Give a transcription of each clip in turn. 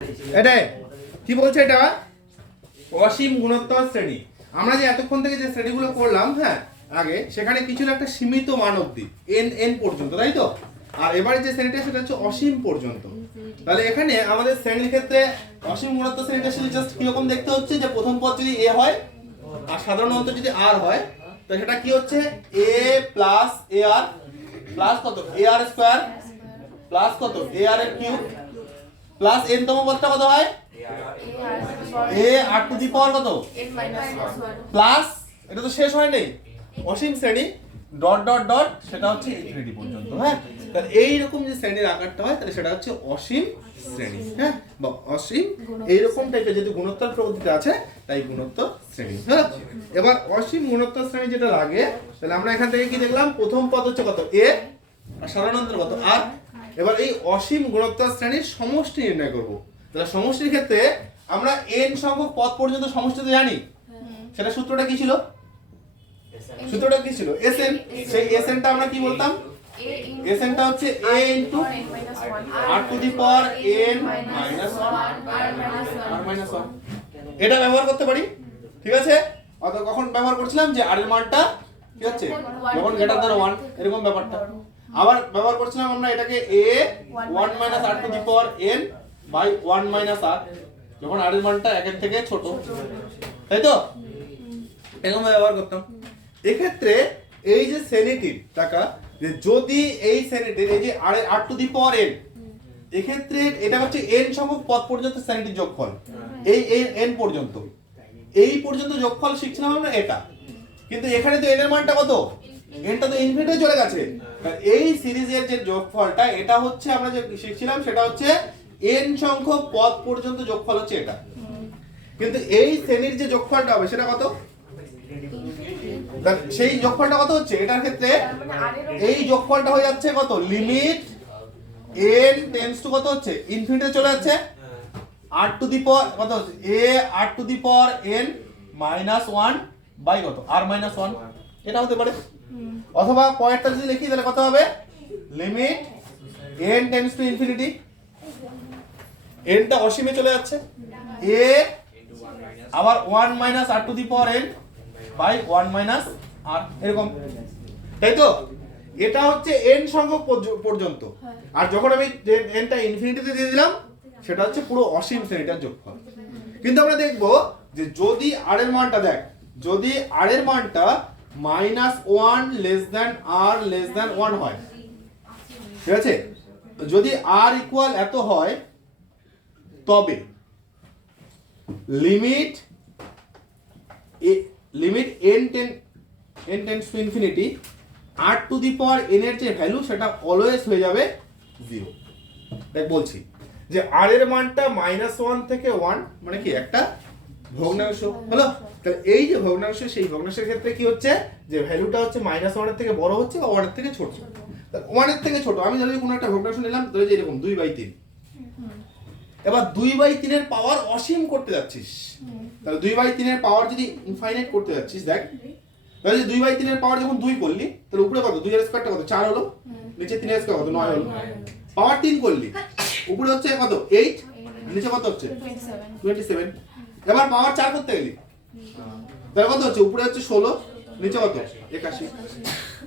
এটা কি বলছে, এটা অসীম গুণোত্তর শ্রেণী। আমরা যে এতক্ষণ থেকে যে শ্রেণীগুলো করলাম, হ্যাঁ আগে, সেখানে কিছু একটা সীমিত মান অবধি n পর্যন্ত, তাই তো? আর এবারে যে শ্রেণীটা সেটা হচ্ছে অসীম পর্যন্ত। তাহলে এখানে আমাদের শ্রেণীর ক্ষেত্রে অসীম গুণোত্তর শ্রেণীটা শুধু জাস্ট কিরকম দেখতে হচ্ছে, যে প্রথম পদ যদি a হয় আর সাধারণ অন্তর যদি r হয়, তো সেটা কি হচ্ছে a প্লাস ar প্লাস কত ar স্কয়ার প্লাস কত ar এর কিউব প্লাস n তম পদটা কত হয় a r টু দি পাওয়ার কত প্লাস, এটা তো শেষ হয় নাই, অসীম শ্রেণী ডট ডট ডট, সেটা হচ্ছে ইনফিনিটি পর্যন্ত। হ্যাঁ, তাহলে এই রকম যে শ্রেণীর আকারটা হয়, তাহলে সেটা হচ্ছে অসীম শ্রেণী। হ্যাঁ, বা অসীম এইরকম টাইপের যদি গুণোত্তর প্রকৃতিতে আছে, তাই গুণোত্তর শ্রেণী। হ্যাঁ, এবার অসীম গুণোত্তর শ্রেণী যেটা লাগে, তাহলে আমরা এখান থেকে কি দেখলাম, প্রথম পদ হচ্ছে কত a আর সাধারণ অন্তর কত r। এবার এই অসীম গুণোত্তর শ্রেণীর সমষ্টি নির্ণয় করব। তাহলে সমষ্টির ক্ষেত্রে আমরা n সংখ্যক পদ পর্যন্ত সমষ্টি তো জানি, সেটা সূত্রটা কি ছিল? সূত্রটা কি ছিল? Sn। সেই Sn টা আমরা কি বলতাম? Sn টা হচ্ছে a into r to the power n minus 1 এটা ব্যবহার করতে পারি, ঠিক আছে? অথবা কখন ব্যবহার করছিলাম, যে r এর মানটা কি হচ্ছে যখন গ্রেটার দ্যান 1, এরকম ব্যাপারটা। আবার ব্যবহার করছিলাম আমরা এটাকে a 1 minus r to the power n by 1 minus r, যখন r এর মানটা 1 এর থেকে ছোট, তাই তো? এরকম ব্যবহার করতাম। এক্ষেত্রে এই যে শ্রেণীটির টাকা, যে যদি এই শ্রেণীটির এই যে r to the power n, এক্ষেত্রে এটা হচ্ছে n সংখ্যক পদ পর্যন্ত শ্রেণীটির যোগফল, এই n পর্যন্ত, এই পর্যন্ত যোগফল শিখছিলাম আমরা এটা। কিন্তু এখানে তো n এর মানটা কত, nটা তো ইনফিনিটি চলে গেছে। এই সিরিজের যে যোগফলটা, এটা হচ্ছে আমরা যে শিখছিলাম, সেটা হচ্ছে n সংখ্যক পদ পর্যন্ত যোগফল হচ্ছে এটা। কিন্তু এই শ্রেণীর যে যোগফলটা হবে, সেটা কত? সেই যোগফলটা কত হচ্ছে এটার ক্ষেত্রে? এই যোগফলটা হয়ে যাচ্ছে কত, লিমিট n টেন্ডস টু কত হচ্ছে ইনফিনিটিতে চলে যাচ্ছে, r টু দি পাওয়ার কত হচ্ছে a r to the power n minus 1 by কত r মাইনাস 1, এটা হতে পারে। অথবা পয়েন্টটা যদি লিখি, তাহলে কত হবে, limit n tends to infinity, n টা অসীমে চলে যাচ্ছে, a আবার 1 minus r to the power n by 1 minus r, এরকম, তাই তো? এটা হচ্ছে n সংখ্যক পর্যন্ত। আর যখন আমি n টা ইনফিনিটিতে দিয়ে দিলাম, সেটা হচ্ছে পুরো অসীম শ্রেণীটার যোগফল। কিন্তু আমরা দেখব যে যদি r এর মানটা দেখ, যদি r এর মানটা minus 1 less than r less than 1 হয়, ঠিক আছে? যদি r ইকুয়াল এত হয়, তবে limit n tends to infinity, r to the power n এর যে ভ্যালু, সেটা অলওয়েজ হয়ে যাবে 0। দেখ বলছি যে r এর মানটা -1 থেকে 1, মানে কি একটা ভগ্নাংশ হলো। তাহলে এই যে ভগ্নাংশ, সেই ভগ্নাংশের ক্ষেত্রে কি হচ্ছে, যে ভ্যালুটা হচ্ছে -1 এর থেকে বড় হচ্ছে বা 1 এর থেকে ছোট। তাহলে 1 এর থেকে ছোট, আমি যদি কোনো একটা ভগ্নাংশ নিলাম, ধরে যে এরকম 2/3, এবার 2/3 এর পাওয়ার অসীম করতে যাচ্ছিস, তাহলে 2/3 এর পাওয়ার যদি ইনফাইনাইট করতে যাচ্ছিস, দেখ তাহলে 2/3 এর পাওয়ার যখন 2 করলি, তাহলে উপরে কত, 2 এর স্কয়ারটা কত 4 হলো, নিচে 3 এর স্কয়ার কত 9 হলো। পাওয়ার 3 করলি, উপরে হচ্ছে কত 8, নিচে কত হচ্ছে 27। এবার পাওয়ার 4 করতে গেলি, তাহলে কত হচ্ছে, উপরে হচ্ছে 16, নিচে কত 81।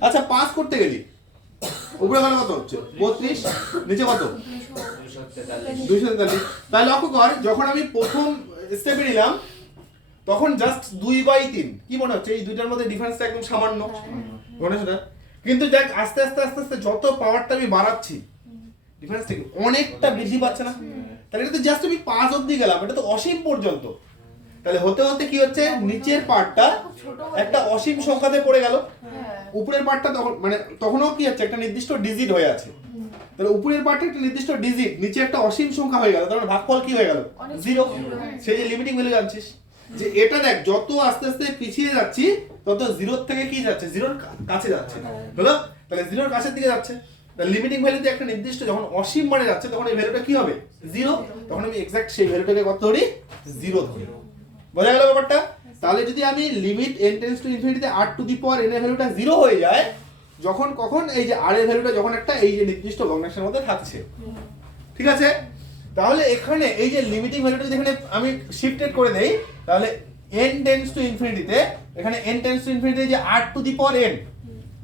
আচ্ছা 5 করতে গেলি, উপরে কত হচ্ছে 32, নিচে কত 243। তাহলে লক্ষ্য কর, যখন আমি প্রথম স্টেপে নিলাম, তখন জাস্ট 2/3, কি মনে হচ্ছে এই দুইটার মধ্যে ডিফারেন্সটা একদম সামান্য, মনে হচ্ছে? কিন্তু দেখ আস্তে আস্তে আস্তে আস্তে যত পাওয়ারটা আমি বাড়াচ্ছি, ডিফারেন্সটা অনেকটা বৃদ্ধি পাচ্ছে না? তাহলে এটা তো জাস্ট আমি 5 অবধি গেলাম, এটা তো অসীম পর্যন্ত। তাহলে হতে হতে কি হচ্ছে, নিচের পার্টটা একটা অসীম সংখ্যাতে পড়ে গেল, উপরের পার্টটা তখন মানে তখনও কি হচ্ছে, একটা নির্দিষ্ট ডিজিট হয়ে আছে। তাহলে উপরের পার্টে একটা নির্দিষ্ট ডিজিট, নিচে একটা অসীম সংখ্যা হয়ে গেল, তাহলে ভাগফল কি হয়ে গেল 0। সেই যে লিমিটিং ভ্যালু জানছিস, যে এটা দেখ যত আস্তে আস্তে পিছিয়ে যাচ্ছি, তত 0 থেকে কি যাচ্ছে, 0 কাছে যাচ্ছে, হলো? তাহলে 0 কাছের দিকে যাচ্ছে। তাহলে লিমিটিং ভ্যালুতে একটা নির্দিষ্ট যখন অসীম মানে যাচ্ছে, তখন এই ভ্যালুটা কি হবে 0, তখন আমি এক্সাক্ট সেই ভ্যালুটাকে কত ধরি, 0 ধরি। বোঝা গেল ব্যাপারটা? তাহলে যদি আমি লিমিট n টেন্ডস টু ইনফিনিটিতে r to the power n এর ভ্যালুটা 0 হয়ে যায়, যখন কখন, এই যে r এর ভ্যালুটা যখন একটা এই যে নির্দিষ্ট ভগ্নাংশের মধ্যে থাকছে, ঠিক আছে? তাহলে এখানে এই যে লিমিটিং ভ্যালুটা যদি এখানে আমি শিফটেড করে দেই তাহলে n টেন্ডস টু ইনফিনিটিতে এখানে n টেন্ডস টু ইনফিনিটি যে r to the power n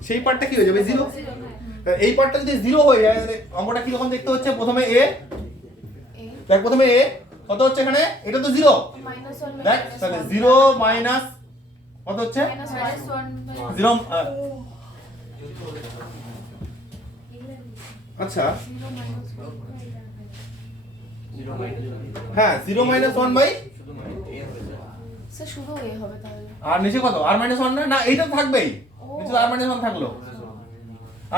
সেই পার্টটা কি হয়ে যাবে 0। তাহলে এই পার্টটা যদি 0 হয়ে যায় তাহলে অঙ্কটা কি রকম দেখতে হচ্ছে প্রথমে a দেখ প্রথমে a কত হচ্ছে এখানে এটা তো 0 দেখ তাহলে 0 মাইনাস কত হচ্ছে 0 আচ্ছা হ্যাঁ 0 মাইনাস 1 বাই স্যার শুধু এ হবে তাহলে আর নিচে কত r মাইনাস 1 না এইটা থাকবেই নিচে r মাইনাস 1 থাকলো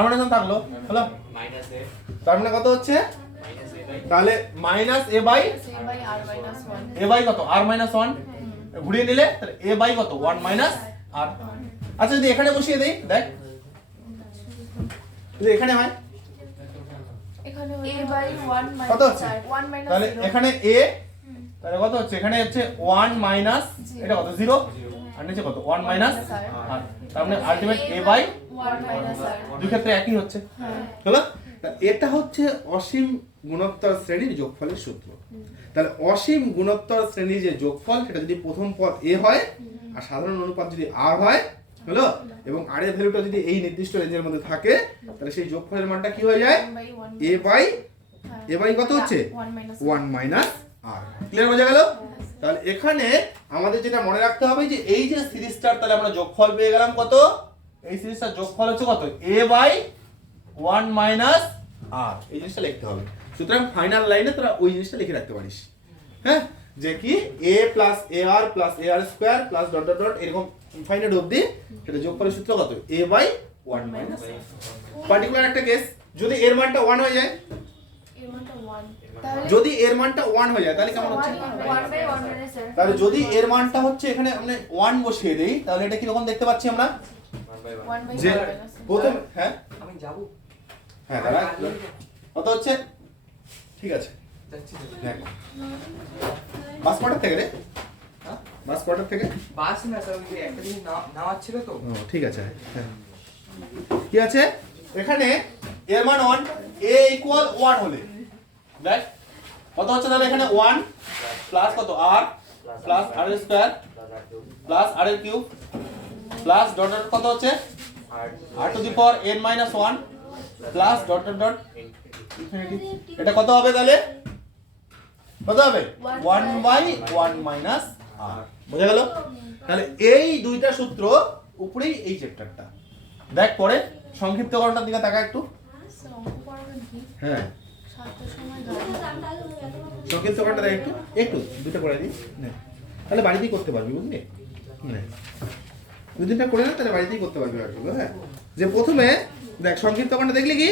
r মাইনাস 1 থাকলো হলো মাইনাস এ তার মানে কত হচ্ছে তাহলে minus a by r minus 1 a by কত r মাইনাস 1 ঘুরিয়ে নিলে তাহলে a বাই কত 1 মাইনাস r আচ্ছা যদি এখানে বসিয়ে দেই দেখ যদি এখানে হয় এখানে a by 1 কত হচ্ছে? minus 1 minus তাহলে 0 এখানে a তাহলে কত হচ্ছে এখানে হচ্ছে 1 মাইনাস এটা কত 0 আর নিচে কত 1 মাইনাস r তার মানে ultimate a by 1 minus r দুই ক্ষেত্রে একই হচ্ছে হলো এটা হচ্ছে অসীম গুণোত্তর শ্রেণীর যোগফলের সূত্র তাহলে অসীম গুণোত্তর শ্রেণীর যে যোগফল সেটা যদি প্রথম পদ a হয় আর সাধারণ অনুপাত যদি r হয় হলো এবং r এর ভ্যালুটা যদি এই নির্দিষ্ট রেঞ্জের মধ্যে থাকে তাহলে সেই যোগফলের মানটা কি হয়ে যায় 1 by 1 a বাই কত হচ্ছে 1 minus 1 মাইনাস r ক্লিয়ার হয়ে গেল তাহলে এখানে আমাদের যেটা মনে রাখতে হবে যে এই যে সিরিজটার তাহলে আমরা যোগফল পেয়ে গেলাম কত এই সিরিজটার যোগফল হচ্ছে কত a বাই 1 মাইনাস r এই জিনিসটা লিখতে হবে সুতরাং ফাইনাল লাইনে তোরা ওই জিনিসটা লিখে রাখতে পারিস হ্যাঁ যে কি a plus ar plus ar square plus dot dot dot এরকম ইনফাইনাইট অবধি সেটা যোগফলের সূত্র কত a বাই 1 মাইনাস পার্টিকুলার একটা কেস যদি এর মানটা 1 হয়ে যায় এর মানটা 1 তাহলে যদি এর মানটা 1 হয়ে যায় তাহলে কেমন হচ্ছে 1 by 1 minus r তাহলে যদি এর মানটা হচ্ছে এখানে আমরা 1 বসিয়ে দেই তাহলে এটা কি রকম দেখতে পাচ্ছি আমরা 1 by 1 যে minus প্রথম হ্যাঁ আমি যাব হ্যাঁ দাঁড়া কত হচ্ছে ঠিক আছে যাচ্ছি দেখ বাস কোয়ার্টার থেকে রে হ্যাঁ বাস কোয়ার্টার থেকে বাস না স্যার ওই একটা জিনিস নেওয়ার ছিল তো ও ঠিক আছে হ্যাঁ কি আছে এখানে এর মান 1 a ইকুয়াল 1 হলে দেখ কত হচ্ছে তাহলে এখানে 1 প্লাস কত r plus r square plus r এর কিউব প্লাস ডট ডট কত হচ্ছে r to the power n minus 1 plus dot dot dot infinity এটা কত হবে তাহলে কত হবে 1 বাই 1 মাইনাস r বোঝা গেল তাহলে এই দুইটা সূত্র উপরেই এই চ্যাপ্টারটা দেখ পরে সংক্ষিপ্তকরণটার দিকে তাকা একটু স্যার অঙ্ক পড়াবেন কি হ্যাঁ 7টার সময় গাড়ি সংক্ষিপ্তকরণটা দেখ একটু একটু দুটো করে দিই নে তাহলে বাড়িতেই করতে পারবি বুঝলি নে দুদিনটা করে না তাহলে বাড়িতেই করতে পারবি আর কি হ্যাঁ যে প্রথমে দেখ সংক্ষিপ্তকরণটা দেখলি কি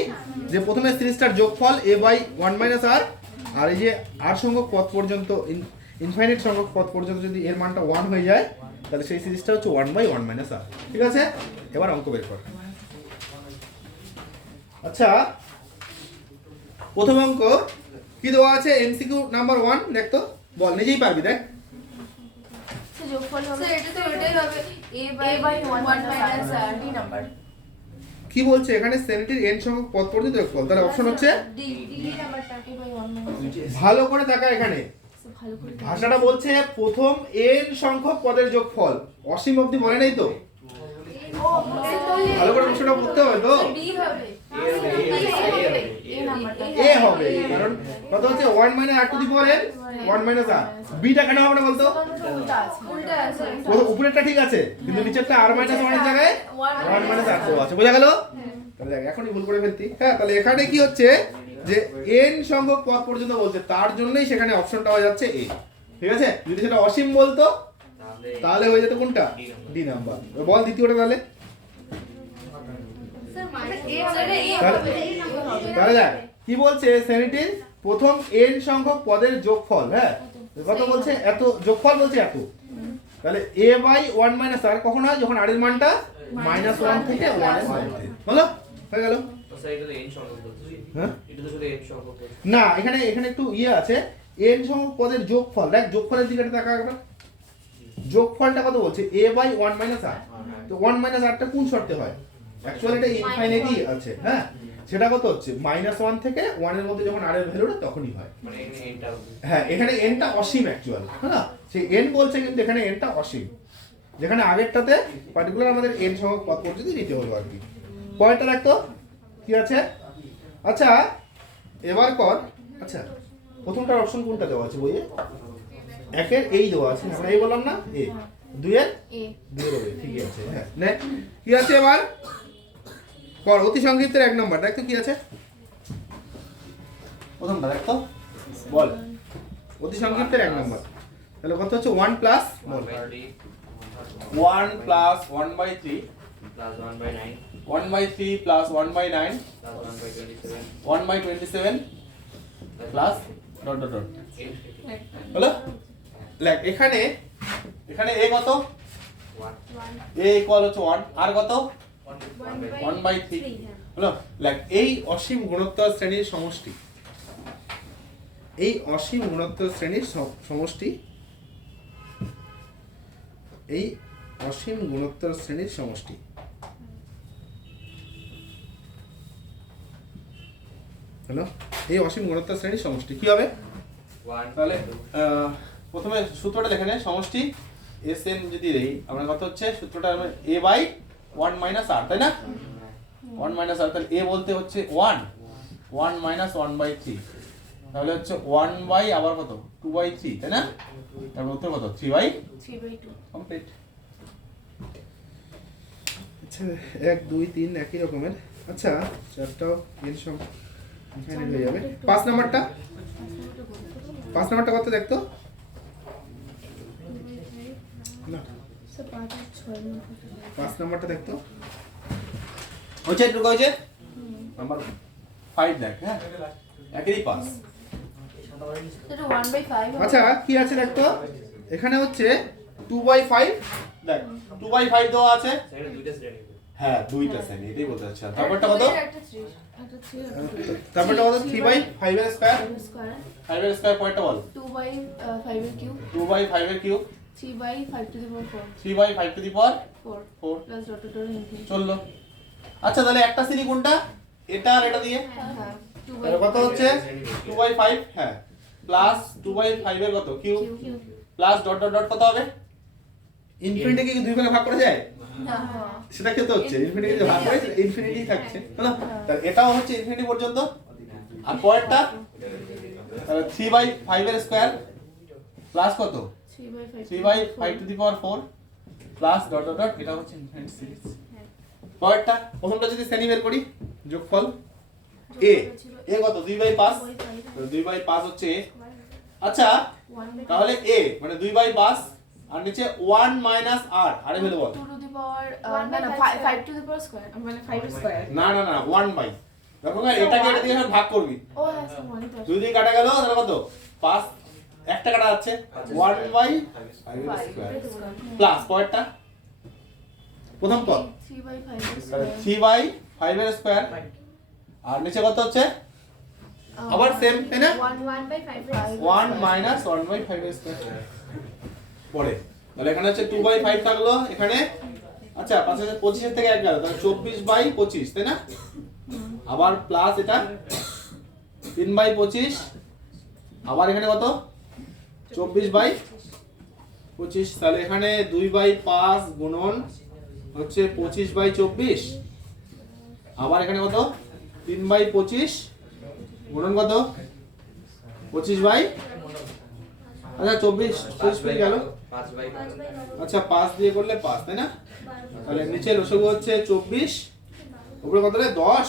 যে প্রথমে সিরিজটার যোগফল a বাই 1 মাইনাস r আর এই যে r সংখ্যক পদ পর্যন্ত ইনফাইনাইট সংখ্যক পদ পর্যন্ত যদি এর মানটা 1 হয়ে যায় তাহলে সেই সিরিজটা হচ্ছে 1 বাই 1 মাইনাস r ঠিক আছে এবার অঙ্ক বের কর আচ্ছা প্রথম অঙ্ক কি দেওয়া আছে এমসিকিউ নাম্বার 1 দেখ তো বল নিজেই পারবি দেখ স্যার যোগফল হবে স্যার এটা তো এটাই হবে a by 1 minus r d number কি বলছে এখানে শ্রেণীটির n সংখ্যক পদ পর্যন্ত যোগফল তাহলে অপশন হচ্ছে d নাম্বারটা a by 1 minus ভালো করে তাকা এখানে স্যার ভালো করে ভাষাটা বলছে প্রথম n সংখ্যক পদের যোগফল অসীম অবধি বলে নাই তো ভালো করে প্রশ্নটা পড়তে হবে তো d হবে a নাম্বারটা a হবে কারণ কত হচ্ছে 1 minus r to the power n 1 minus r b টা কেন হবে না বলতো উল্টা আছে উল্টা আছে প্রথম উপরেরটা ঠিক আছে কিন্তু নিচেরটা r মাইনাস 1 এর জায়গায় 1 মাইনাস r আছে বোঝা গেল তাহলে দেখ এখনই ভুল করে ফেলতি হ্যাঁ তাহলে এখানে কি হচ্ছে যে n সংখ্যক পদ পর্যন্ত বলছে তার জন্যই সেখানে অপশনটা হয়ে যাচ্ছে a ঠিক আছে যদি সেটা অসীম বলতো তাহলে হয়ে যেত কোনটা ডি নাম্বার বল দ্বিতীয়টা তাহলে স্যার মাইনাস a হবে তাহলে দেখ কি বলছে শ্রেণীটির প্রথম n সংখ্যক পদের যোগফল হ্যাঁ কত বলছে এত যোগফল বলছে এত তাহলে a বাই 1 মাইনাস r কখন হয় যখন r এর মানটা -1 থেকে 1 এর মধ্যে হলো হয়ে গেল তো স্যার এটা তো n সংখ্যক বলছি হ্যাঁ এটা তো শুধু n সংখ্যক বলছি না এখানে এখানে একটু ইয়ে আছে n সংখ্যক পদের যোগফল দেখ যোগফলের দিকে তাকা একবার যোগফলটা কত বলছে a বাই 1 মাইনাস r তো 1 মাইনাস r টা কোন শর্তে হয় অ্যাকচুয়ালি এটা ইনফাইনাইটই আছে হ্যাঁ সেটা কত হচ্ছে -1 থেকে 1 এর মধ্যে যখন r এর ভ্যালুটা তখনই হয়। মানে এখানে এনটা হ্যাঁ এখানে nটা অসীম অ্যাকচুয়াল, হ্যাঁ সেই n বলছে কিন্তু এখানে nটা অসীম, যেখানে আগেরটাতে পার্টিকুলার আমাদের n সংখ্যক পদ পর্যন্ত নিতে হলো আর কি। পরেরটা দেখতো কি আছে। আচ্ছা এবার কর, আচ্ছা প্রথমটার অপশন কোনটা দেওয়া আছে বইয়ে? একের এই দেওয়া আছে, আমরা এই বললাম না এ, দুইয়ের এ দুইয়ের ওই, ঠিকই আছে। হ্যাঁ নে কি আছে এবার কর অতি সংক্ষিপ্তের 1 নম্বর দেখতো কি আছে, প্রথমটা দেখতো বল অতি সংক্ষিপ্তের 1 নম্বর, তাহলে কত হচ্ছে 1 plus 1 plus 1/3 plus 1/9 1/3 plus 1/9 plus 1/27 1/27 plus dot dot dot 8 হলো। দেখ এখানে এখানে a কত, 1 a ইকুয়াল হচ্ছে 1 আর কত 1/3 হলো। দেখ এই অসীম গুণোত্তর শ্রেণীর সমষ্টি, এই অসীম গুণোত্তর শ্রেণীর সমষ্টি, এই অসীম গুণোত্তর শ্রেণীর সমষ্টি হলো, এই অসীম গুণোত্তর শ্রেণীর সমষ্টি কি হবে? 1 তাহলে প্রথমে সূত্রটা দেখে নেই, সমষ্টি Sn যদি দেই আমরা কত হচ্ছে সূত্রটা a বাই 1 মাইনাস r, তাই না? 1 মাইনাস r, তাহলে a বলতে হচ্ছে 1 1 মাইনাস 1/3, তাহলে হচ্ছে 1 বাই আবার কত 2/3, তাই না? তারপর উত্তর কত 3/2 কমপ্লিট। আচ্ছা 1 2 3 একই রকমের। আচ্ছা চারটাও এর সব এখানে হয়ে যাবে। 5 নাম্বারটা, 5 নাম্বারটা কত দেখতো না, 5 নাম্বারটা দেখতো হচ্ছে একটু কইছে নাম্বার 5 দেখ, হ্যাঁ একই পাস। এটা 1/5 আচ্ছা কি আছে দেখতো, এখানে হচ্ছে 2/5, দেখ 2/5 দেওয়া আছে, সেটা দুইটা শ্রেণী হ্যাঁ দুইটা শ্রেণী, এটাই বলতে চাচ্ছি। তারপরটা কত, একটা 3 একটা 3 তারপরটা কত 3/5 এর স্কয়ার, স্কয়ার 5 এর স্কয়ার পয়েন্টটা বল, 2/5 এর কিউব 2/5 এর cube 3/5 two the power 3/5 two the power 4 4 plus dot dot infinity. চললো। আচ্ছা তাহলে একটা শ্রেণী কোনটা, এটা আর এটা দিয়ে, হ্যাঁ তাহলে কত হচ্ছে 2/5, হ্যাঁ প্লাস 2/5 এর কত cube cube plus dot dot dot কত হবে, ইনফিনিটি কি দুই ভাগে ভাগ করা যায়? না সেটা খেতে হচ্ছে ইনফিনিটি যে ভাগ করে ইনফিনিটি থাকছে, হলো। তাহলে এটাও হচ্ছে ইনফিনিটি পর্যন্ত। আর পরেরটা তাহলে 3/5 এর স্কয়ার প্লাস কত 3/5 two the power 4 plus dot dot dot, এটা হচ্ছে ইনফিনিটি সিরিজ। পরেরটা প্রথমটা যদি শ্রেণী বের করি, যোগফল a, a কত 2/5, তো 2/5 হচ্ছে a। আচ্ছা তাহলে a মানে 2/5 আর নিচে 1 মাইনাস r, আরে ভ্যালু বল, 2 টু দি পাওয়ার না না 5 টু দি পাওয়ার স্কয়ার মানে 5 স্কয়ার। না না না 1 বাই, দেখো না এটাকে এটা দিয়ে এখন ভাগ করবি, ও হ্যাঁ সব মনে তো দুই দিয়ে কাটা গেল, তাহলে কত 5, একটা কাটা যাচ্ছে 1/5 স্কয়ার প্লাস পরেরটা প্রথম পদ 3/5 এর 3/5 এর স্কয়ার আর নিচে কত হচ্ছে আবার সেম, তাই না? 1 মাইনাস 1/5 এর স্কয়ার পরে, তাহলে এখানে হচ্ছে 2/5 থাকলো এখানে। আচ্ছা 25 এর থেকে 1 গেল, তাহলে 24/25, তাই না? আবার প্লাস এটা 3/25, আবার এখানে কত 24/25, তাহলে এখানে 2/5 গুণন হচ্ছে 25/24, আবার এখানে কত 3/25 গুণন কত 25/, আচ্ছা 24 পেয়ে গেল, 5/5 আচ্ছা 5 দিয়ে করলে 5, তাই না? তাহলে নিচে লসগু হচ্ছে 24, উপরে কত রে 10,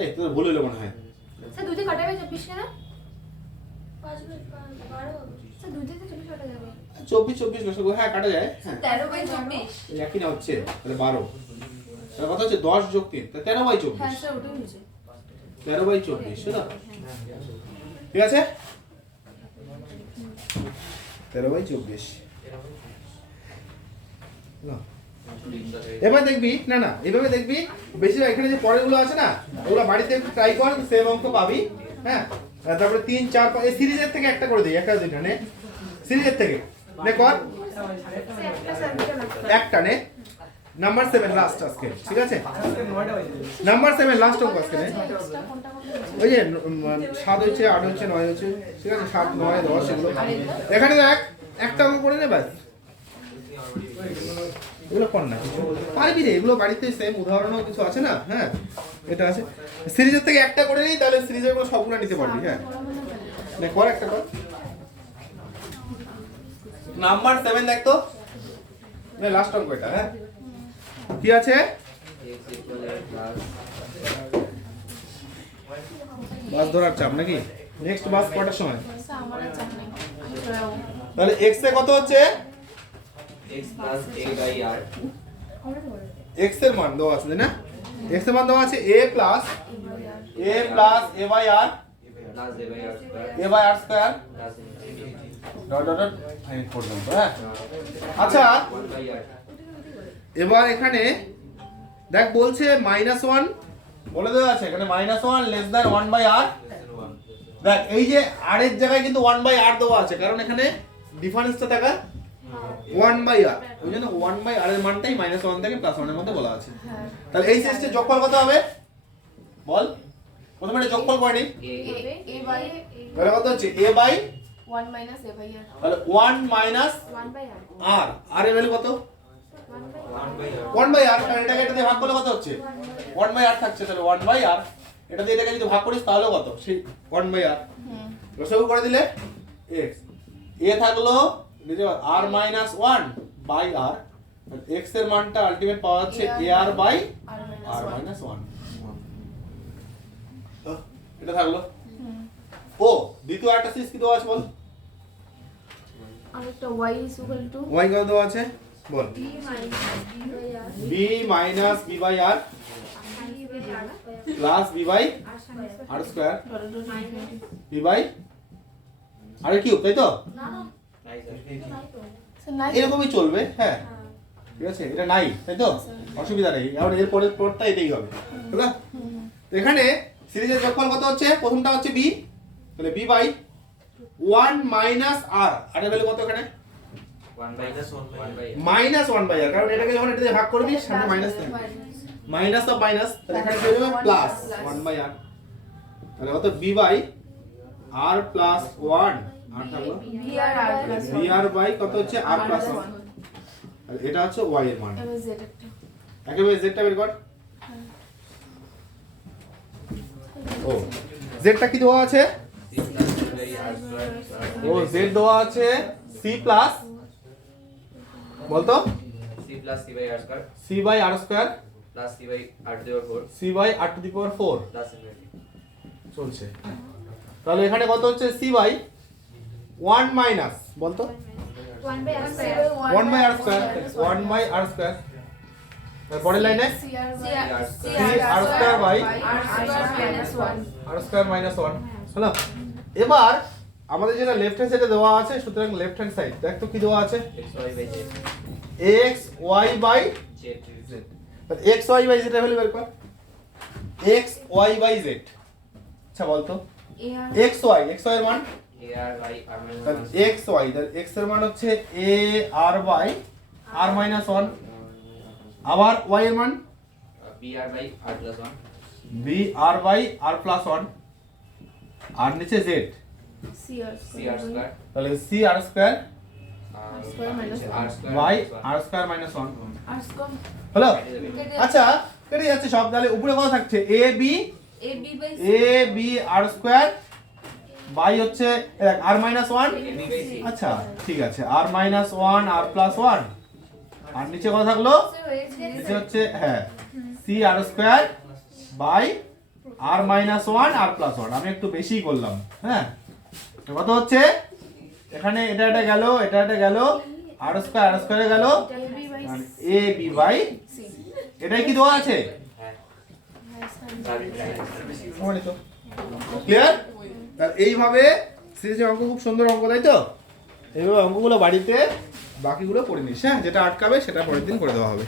এই তোর ভুল হলো মনে হয়, স্যার দুইতে কাটাবে 24 কেন? স্যার দুইতে তো 24 কাটা যাবে। 24 লসগু হ্যাঁ কাটা যায়, হ্যাঁ 13/24 এই একই না হচ্ছে, তাহলে 12, তাহলে কত হচ্ছে 10 যোগ 3, তাহলে 13/24, হ্যাঁ স্যার ওটাই হয়েছে 13/24 বুঝলো? ঠিক আছে 13/24। এবার দেখবি না না এভাবে দেখবি, বেশিরভাগ এখানে যে পরেরগুলো আছে না ওগুলো বাড়িতে একটু ট্রাই কর, সেম অঙ্ক পাবি, হ্যাঁ। তারপরে 3 4 5 এই সিরিজের থেকে একটা করে দিই, একটা দুইটা নে, সিরিজের থেকে নে কর, একটা নে নাম্বার 7 লাস্ট আজকে, ঠিক আছে? নাম্বার 7 লাস্ট অঙ্ক আজকে। এক্সট্রা কোনটা কোনটা ওই যে 7 হচ্ছে, 8 হচ্ছে, 9 হচ্ছে, ঠিক আছে? 7, 9, 10 এগুলো। এখানে দেখ একটা অঙ্ক করে নে ব্যাস। এগুলো কর না, পারবি রে, এগুলো বাড়িতে সেম উদাহরণও কিছু আছে না? হ্যাঁ, এটা আছে। সিরিজের থেকে একটা করে নিই, তাহলে সিরিজের গুলো সবগুলো নিতে পারবি। হ্যাঁ, নে কর একটা কর। নাম্বার 7 দেখ তো, লাস্ট অঙ্ক এটা। হ্যাঁ, কি আছে? x equal a plus বাস ধরার চাপ নাকি? নেক্সট বাস কটার সময়? স্যার আমার আর জানা নেই আমি চলে যাবো তাহলে x এ কত হচ্ছে? x plus a by r x এর মান দেওয়া আছে তাই না? x এর মান দেওয়া আছে a plus a by r plus a by r square a by r square plus infinity dot dot dot fine পর্যন্ত। হ্যাঁ, আচ্ছা 1 by r এবার এখানে দেখ বলছে -1 বলে দেওয়া আছে এখানে -1 লেস দ্যান 1 বাই r। দেখ এই যে r এর জায়গায় কিন্তু 1 বাই r দেওয়া আছে, কারণ এখানে ডিফারেন্সটা থাকা 1 বাই r, ওই জন্য 1 বাই r এর মানটাই -1 থেকে +1 এর মধ্যে বলা আছে। তাহলে এই সিস্টেমে যোগফল কত হবে বল? প্রথমে এটা যোগফল করে নিই। a by তাহলে কত হচ্ছে a by 1 minus a by r তাহলে 1 minus 1 by r r, r এর ভ্যালু কত? 1 by r 1 বাই r, কারণ এটাকে এটা দিয়ে ভাগ করলে কত হচ্ছে? 1 বাই r থাকছে, তাহলে 1 বাই r, এটা দিয়ে এটাকে যদি ভাগ করিস তাহলে কত? সেই 1 বাই r লসাগু করে দিলে x, a থাকলো নিচে r minus 1 by r, x এর মানটা আলটিমেট পাওয়া যাচ্ছে ar বাই r মাইনাস 1। এটা থাকলো। ও দ্বিতীয় একটা সিরিজ কি দেওয়া আছে বল? আরেকটা y is equal to y কত দেওয়া আছে বল? b minus b by r plus b by r square b by r cube, তাই তো? nice so nice এরকমই চলবে। হ্যাঁ, ঠিক আছে, এটা নাই তাই তো? অসুবিধা নেই, আর এর পরের পরটা এটাই হবে। ঠিক আছে, তো এখানে সিরিজের যোগফল কত হচ্ছে? প্রথমটা হচ্ছে b, তাহলে b বাই 1 মাইনাস r, আর এর ভ্যালু কত এখানে? 1 by 1 by r minus 1 by r, কারণ এটাকে যখন এটা দিয়ে ভাগ করবি সামনে মাইনাস থাকবে, মাইনাস অফ মাইনাস, তাহলে এখানে কি হবে? প্লাস 1 বাই r, তাহলে কত? b বাই r প্লাস 1, আর থাকলো b r r plus b r by কত হচ্ছে? r প্লাস 1, তাহলে এটা হচ্ছে y এর মান। এবার z একটা একেবারে z টা বের কর। ও z টা কি দেওয়া আছে? c plus a by r square plus O z দেওয়া আছে c প্লাস বলতো c plus c by r square c by r square plus c by r to the power 4 c by r to the power 4 plus infinity চলছে। তাহলে এখানে কত হচ্ছে? c by 1 minus বলতো 1 by r square 1 by r square, 1 by r square, তারপরের লাইনে c r r square by r square minus 1 r square minus 1 হলো। এবার আমাদের যেটা লেফট হ্যান্ড সাইডে দেওয়া আছে, সুতরাং লেফট হ্যান্ড সাইড দেখ তো কি দেওয়া আছে? x y by z x y by z z তাহলে x y বাই z এর ভ্যালু বের কর। x y বাই z, আচ্ছা বলতো a r x y এর মান a r by r minus তাহলে 1 x y, তাহলে x এর মান হচ্ছে a r by r minus 1, আবার y এর মান b r by r plus 1 b r by r plus 1, আর নিচে z, c r c r square তাহলে c r square square minus r square by minus 1 r square minus 1 r square হলো। কেটে আচ্ছা কেটে যাচ্ছে সব, তাহলে উপরে কত থাকছে? a b r square by হচ্ছে r minus 1, a b by c আচ্ছা ঠিক আছে, r মাইনাস 1 r প্লাস 1, আর নিচে কত থাকলো? নিচে হচ্ছে হ্যাঁ c r square by r minus 1 r plus 1, আমি একটু বেশিই করলাম। হ্যাঁ, তো কত হচ্ছে? এখানে এটা এটা গেল, এটা এটা গেল, r স্কয়ারে গেল, আর a b বাই c এটাই কি দেওয়া আছে? হ্যাঁ ক্লিয়ার? তাহলে এইভাবে সিরিজের অঙ্ক খুব সুন্দর অঙ্ক, তাই তো? এইভাবে অঙ্কগুলো বাড়িতে বাকিগুলো করে নিস। হ্যাঁ, যেটা আটকাবে সেটা পরের দিন করে দেওয়া হবে।